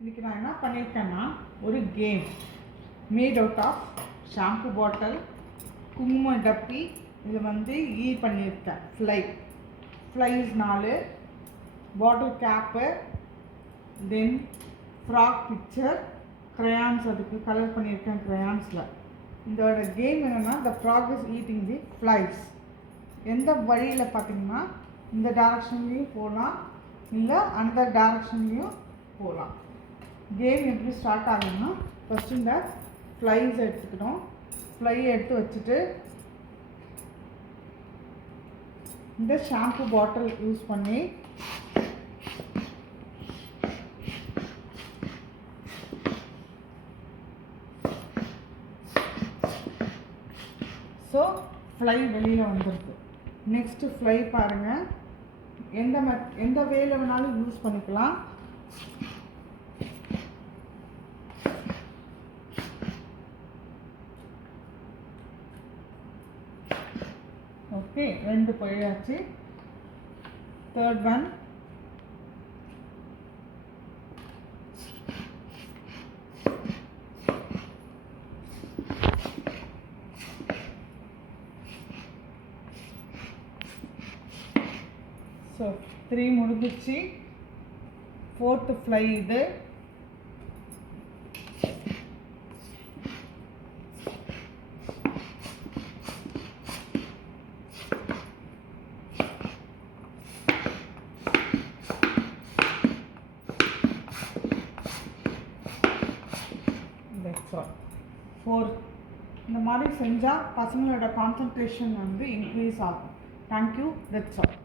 இன்றைக்கி நான் என்ன பண்ணியிருக்கேன்னா ஒரு game made out of shampoo bottle, குங்கும டப்பி, இது பண்ணியிருக்கேன். Flies 4, bottle cap, then frog picture, crayons, அதுக்கு கலர் பண்ணியிருக்கேன் க்ரையான்ஸில். இதோட கேம் என்னென்னா the frog is eating the flies. எந்த வழியில் பார்த்திங்கன்னா இந்த டைரக்ஷன்லேயும் போகலாம், இல்லை அந்த டைரக்ஷன்லேயும் போகலாம். கேம் எப்படி ஸ்டார்ட் ஆகுதுன்னா, ஃபஸ்ட்டு இந்த ஃப்ளைஸ் எடுத்துக்கணும். ஃப்ளை எடுத்து வச்சுட்டு இந்த ஷாம்பு பாட்டில் யூஸ் பண்ணி ஸோ ஃப்ளை வெளியில் வந்துருக்கு. நெக்ஸ்ட்டு ஃப்ளை பாருங்கள், எந்த வேல வேணாலும் யூஸ் பண்ணிக்கலாம். ஓகே, 2 போயாச்சு. தேர்ட் ஒன், ஸோ 3 முடிஞ்சிச்சு. ஃபோர்த்து ஃப்ளை இது. That's all. 4. இந்த மாதிரி செஞ்சால் பசங்களோட கான்சன்ட்ரேஷன் இன்க்ரீஸ் ஆகும். தேங்க்யூ. That's all.